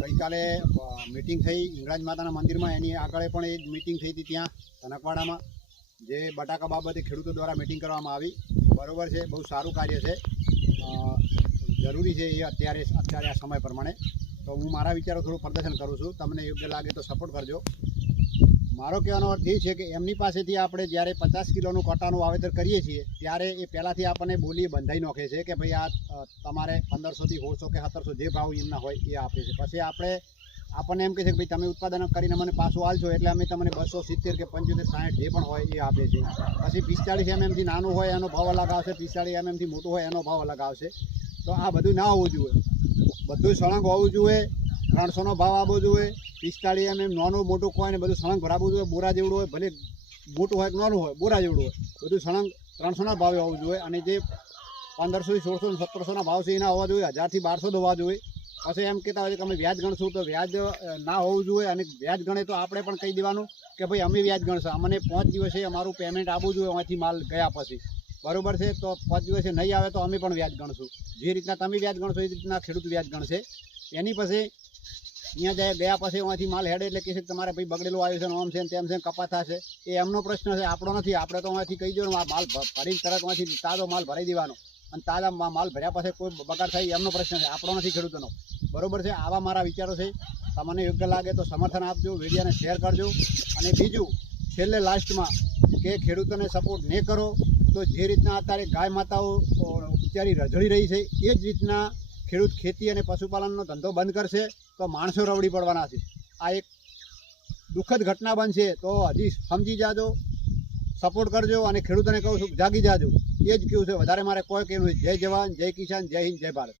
ગઈકાલે મિટિંગ થઈ ઇંગળાજ માતાના મંદિરમાં. એની આગળ પણ એ મિટિંગ થઈ હતી ત્યાં તનકવાડામાં જે બટાકા બાબતે ખેડૂતો દ્વારા મિટિંગ કરવામાં આવી. બરોબર છે, બહુ સારું કાર્ય છે. જરૂરી છે એ અત્યારે અત્યારે આ સમય પ્રમાણે. તો હું મારા વિચારો થોડું પ્રદર્શન કરું છું. તમને યોગ્ય લાગે તો સપોર્ટ કરજો. મારો કહેવાનો અર્થ એ છે કે એમની પાસેથી આપણે જ્યારે પચાસ કિલોનું કટાનું વાવેતર કરીએ છીએ, ત્યારે એ પહેલાંથી આપણને બોલી બંધાઈ નાખે છે કે ભાઈ આ તમારે પંદરસોથી સોળસો કે સત્તરસો જે ભાવ એમના હોય એ આપે છે. પછી આપણે, આપણને એમ કહે છે કે ભાઈ તમે ઉત્પાદન કરીને મને પાછું આલશો એટલે અમે તમને બસો સિત્તેર કે પંચોતેર, સાઠ જે પણ હોય એ આપે છે. પછી પિસ્તાળીસ એમએમથી નાનું હોય એનો ભાવ અલગ આવશે, પિસ્તાળીસ એમએમથી મોટું હોય એનો ભાવ અલગ આવશે. તો આ બધું ના હોવું જોઈએ. બધું સળંગ હોવું જોઈએ, ત્રણસોનો ભાવ આવવો જોઈએ પિસ્તાળીસ એમ એમ નાનું મોટું કોઈ ને બધું સળંગ ભરાવું જોઈએ, બોરા જેવડું હોય, ભલે મોટું હોય કે નાનું હોય, બોરા જેવડું હોય. બધું સળંગ ત્રણસોના ભાવે હોવું જોઈએ અને જે પંદરસોથી સોળસો સત્તરસોના ભાવ છે એના હોવા જોઈએ હજારથી બારસો હોવા જોઈએ. પછી એમ કહેતા હોય કે અમે વ્યાજ ગણશું તો વ્યાજ ના હોવું જોઈએ અને વ્યાજ ગણે તો આપણે પણ કહી દેવાનું કે ભાઈ અમે વ્યાજ ગણશું. અમને પાંચ દિવસે અમારું પેમેન્ટ આપવું જોઈએ અહીંથી માલ ગયા પછી. બરોબર છે? તો પાંચ દિવસે નહીં આવે તો અમે પણ વ્યાજ ગણશું. જે રીતના તમે વ્યાજ ગણશો એ રીતના ખેડૂત વ્યાજ ગણશે. એની પછી અહીંયા જાય, ગયા પછી અહીંથી માલ હેડે એટલે કહેશે તમારે ભાઈ બગડેલું આવ્યું છે આમ છે તેમ છે કપા થશે. એ એમનો પ્રશ્ન છે, આપણો નથી. આપણે તો અહીંથી કહી આ માલ ભરીને તરત અહીંથી તાજો માલ ભરાઈ દેવાનો. અને તાજા માલ ભર્યા પછી કોઈ બગાડ થાય એમનો પ્રશ્ન છે. આપણો નથી ખેડૂતોનો. બરોબર છે? આવા મારા વિચારો છે. તમને યોગ્ય લાગે તો સમર્થન આપજો, વિડીયોને શેર કરજો. અને બીજું, છેલ્લે લાસ્ટમાં કે ખેડૂતોને સપોર્ટ નહીં કરો, તો જે રીતના અત્યારે ગાય માતાઓ બિચારી રઝળી રહી છે, એ જ રીતના ખેડૂત ખેતી અને પશુપાલનનો ધંધો બંધ કરશે તો માણસો રવડી પડવાના છે. આ એક દુઃખદ ઘટના બનશે તો હજી સમજી જાજો સપોર્ટ કરજો અને ખેડૂતોને કહું છું, જાગી જાજો. એ જ કહ્યું છે. વધારે મારે કોઈ કહેવું જય જવાન, જય કિસાન, જય હિન્દ, જય ભારત.